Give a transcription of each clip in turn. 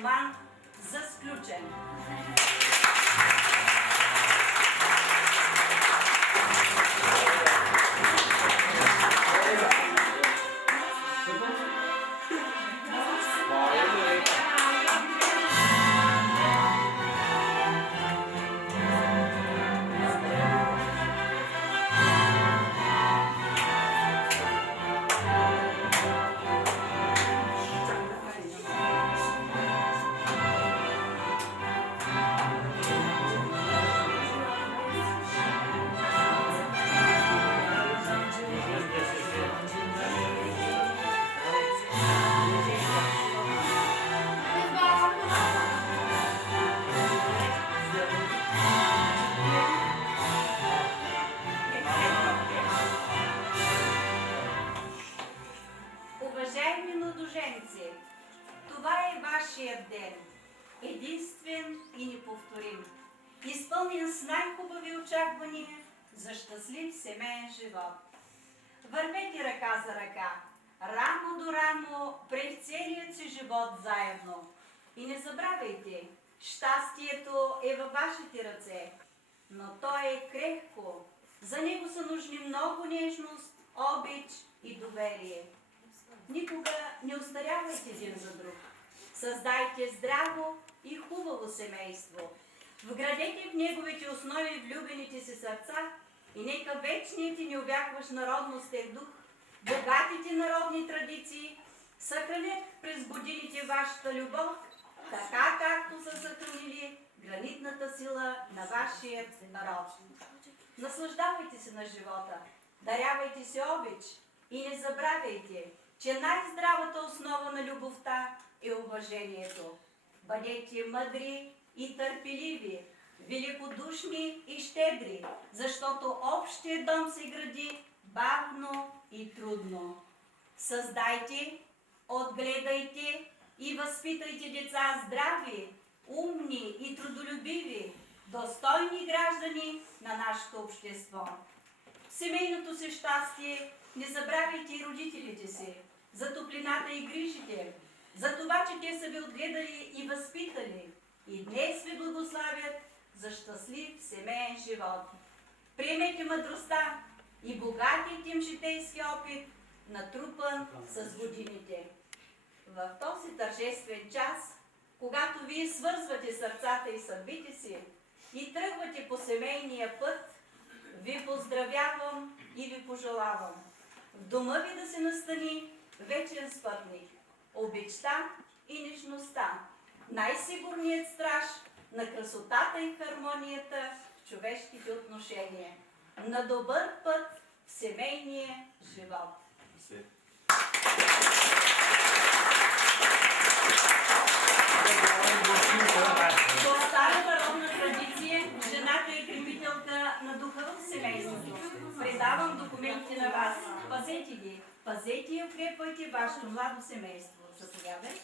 роман за сключен. Уважаеми младоженци, това е вашият ден, единствен и неповторим, изпълнен с най-хубави очаквания за щастлив семейен живот. Вървете ръка за ръка, рамо до рамо, през целият си живот заедно. И не забравяйте, щастието е във вашите ръце, но то е крехко. За него са нужни много нежност, обич и доверие. Никога не остарявайте един за друг. Създайте здраво и хубаво семейство. Вградете в неговите основи влюбените си сърца и нека вечният и неувяхващ народностен дух, богатите народни традиции съхранят през годините вашата любов, така както са съхранили гранитната сила на вашият народ. Наслаждавайте се на живота, дарявайте си обич и не забравяйте, че най-здравата основа на любовта е уважението. Бъдете мъдри и търпеливи, великодушни и щедри, защото общия дом се гради бавно и трудно. Създайте, отгледайте и възпитайте деца здрави, умни и трудолюбиви, достойни граждани на нашето общество. В семейното си щастие не забравяйте и родителите си, за топлината и грижите, за това, че те са ви отгледали и възпитали и днес ви благославят за щастлив семейен живот. Приемете мъдростта и богатият им житейски опит, натрупан с годините. В този тържествен час, когато вие свързвате сърцата и съдбите си и тръгвате по семейния път, ви поздравявам и ви пожелавам в дома ви да се настани вечен спътник, обичта и нежността, най-сигурният страж на красотата и хармонията в човешките отношения, на добър път в семейния живот. По стара народна традиция, жената е крепителка на духа в семейството. Предавам документите на вас. Пазете ги. Пазете и укрепвайте вашето младо семейство. Заповядай.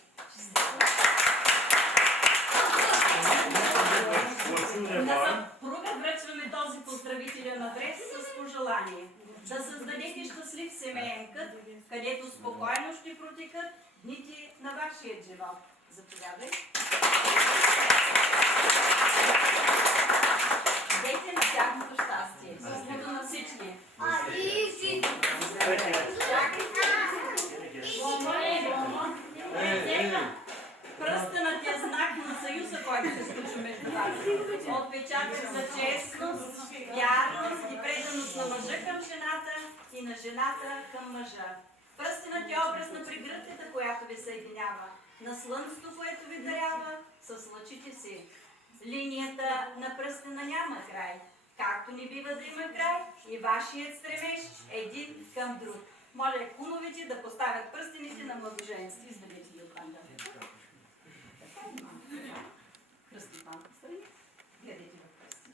На съпруга връчваме този поздравителен адрес с пожелание да създадете щастлив семейен кът, където спокойно ще протекат дните на вашия живот. Заповядай. Дайте на тяхното щастие. Също на всички. Пръстенът е знак на съюза, който се случва между вас. Отпечатък за честност, вярност и преданост на мъжа към жената и на жената към мъжа. Пръстенът е образ на прегръдката, която ви съединява, на слънцето, което ви дарява с лъчите си. Линията на пръстена няма край. Както не бива да има край, и вашият стремеж един към друг. Моля кумовете да поставят пръстените на младоженци. Изведете ги от панда. Кръсти панда страни. Гледайте в пръсти.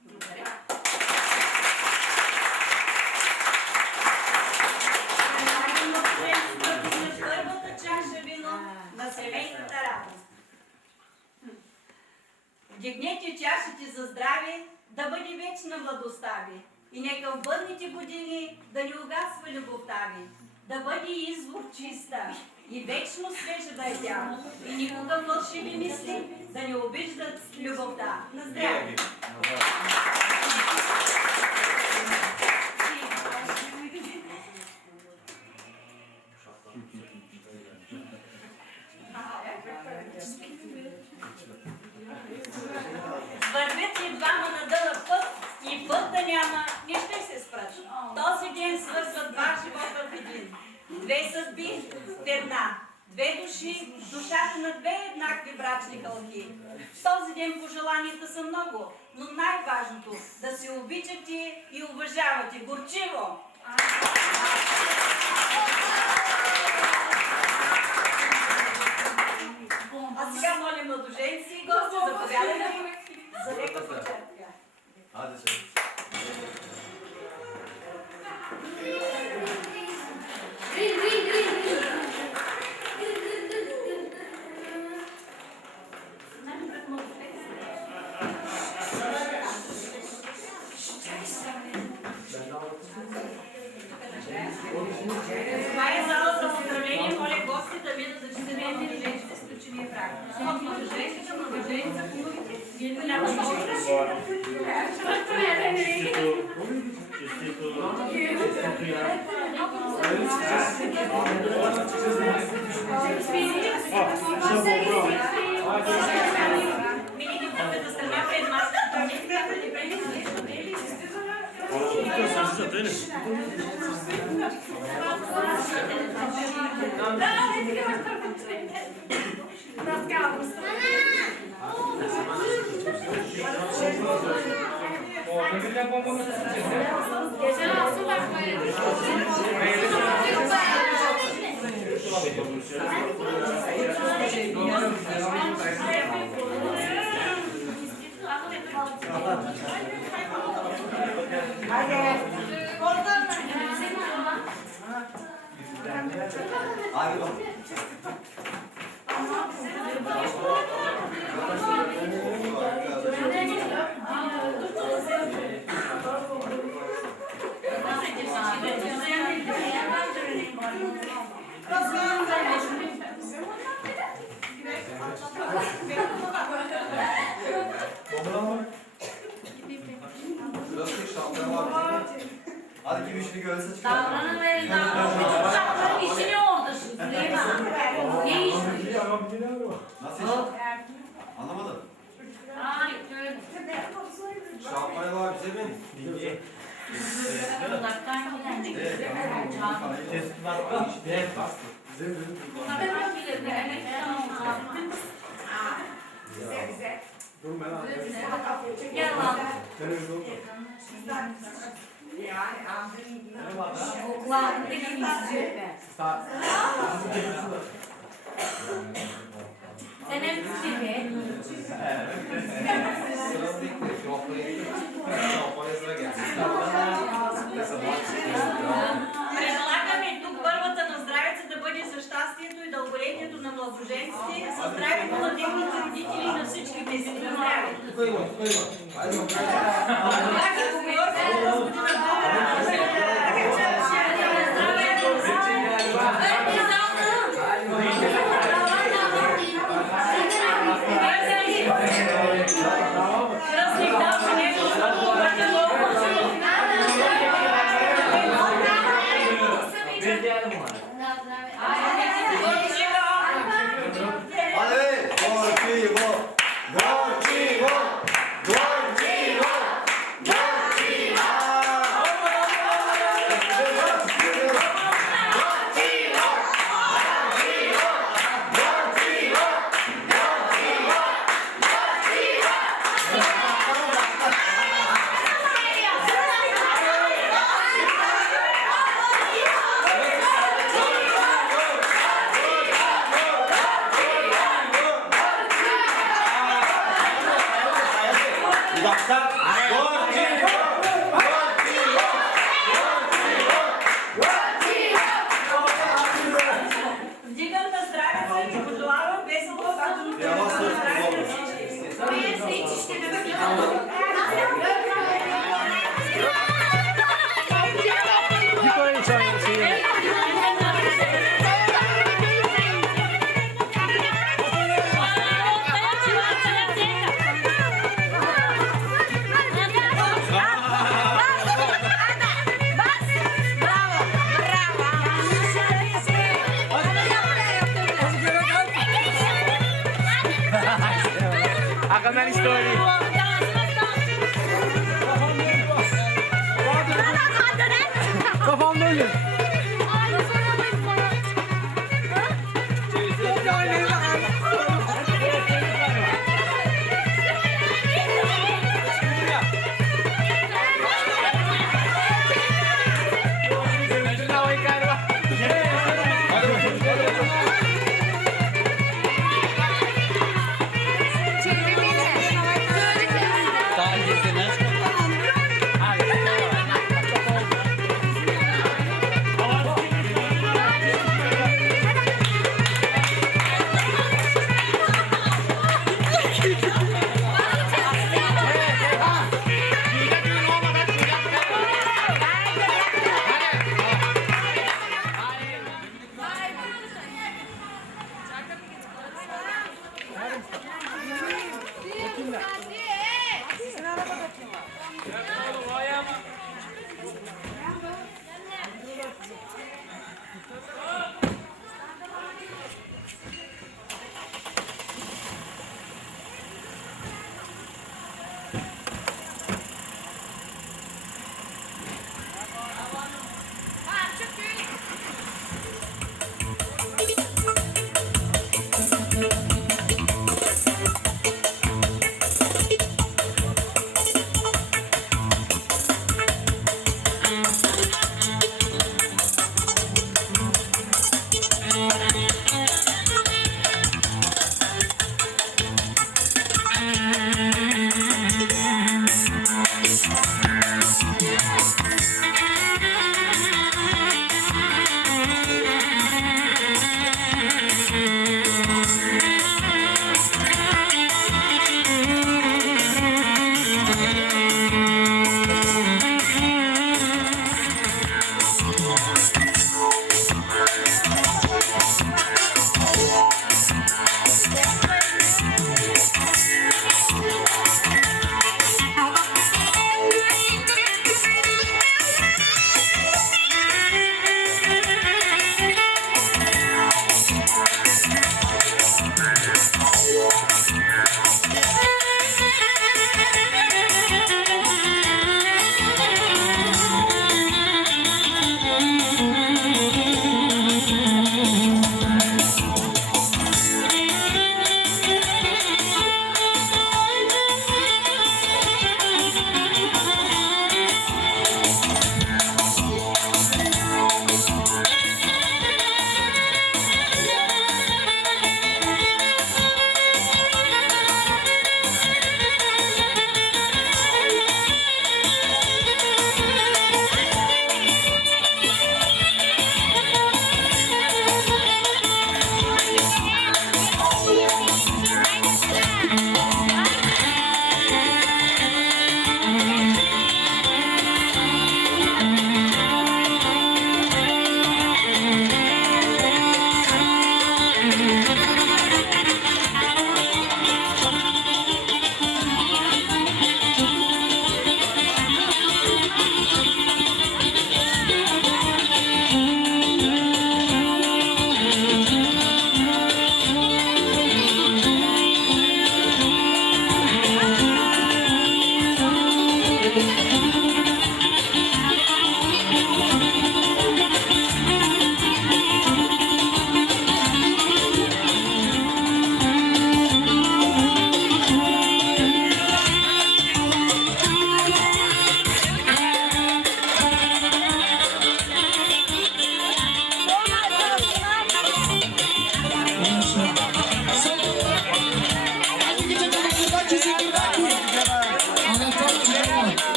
Благодаря. Първата чаша вино на семейната радост. Вдигнете чашите за здраве, да бъде вечна младостта ви и нека в бъдните години да не угасва любовта ви. да бъде извор чиста и вечно свежа да е тя. И никога фалшиви мисли да не обиждат любовта. На здраве! Вървят ли двама на дълъг път и път да няма, не ще се спрат. Този ден свързват два живота в един. Две съдби в една. Две души, душата на две еднакви брачни хълки. В този ден пожеланията са много, но най-важното да се обичате и уважавате горчиво. А сега моля младоженци и гости, заповядайте за лека почерпка. Hadi sen. Това е зала за поздравление. Моля гости да видят за честенете и жените с ключовия брак. От младоженците, младоженца, кумовите, голяма младоженца. Минигите страна пред маската. Не смятате преди нещо, не ли? Hadi bak. Şurası şampiyon var. Hadi kim işini görürse çıkar. Davranın verin davranın. Uşakların işini orada şimdi. Ne iş? Nasıl iş? Anlamadım. Hayır, öyle. Şampiyon var bize mi? Uzaktan gelen. Uzaktan gelir. Emekten olacak. Gel lan. Kulağını dinlemeyecek mi? Sen hep gibi. Sırası değil de şampiyon sıra gelsin. Предлагаме тук първата на здравица да бъде за щастието и дълголетието на младоженците, за здравето на техните родители и на всички тези на здраве. Тук има, тук има. Хайде, Вдигам на здравица и пожелавам весело, както на здраве на всички. Никой не чака. Kanal story. Kafam böyle.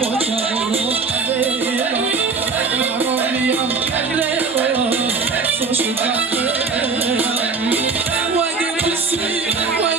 Wa Why